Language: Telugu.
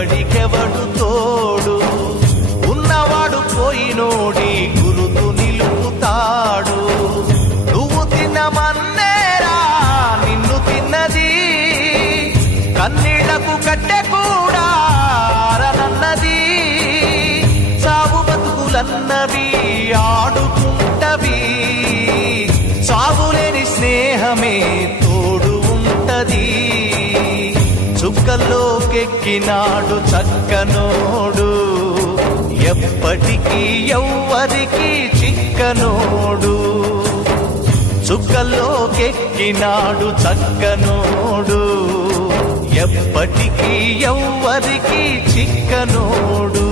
ఎవ్వడికెవడు తోడు ఉన్నవాడు పోయినోడి గురుతు నిలుపుతాడు నువ్వు తిన్నమన్నేరా నిన్ను తిన్నది కన్నీళ్లకు కట్టె కూడా ఆరనన్నది సాగు బతుకులన్నవి ఆడుకుంటవి సాగులేని స్నేహమే తోడు ఉంటది చుక్కల్లోకెక్కినాడు చక్కనోడు ఎప్పటికీ ఎవ్వరికి చిక్కనోడు చుక్కల్లోకెక్కినాడు చక్కనోడు ఎప్పటికీ ఎవ్వరికి చిక్కనోడు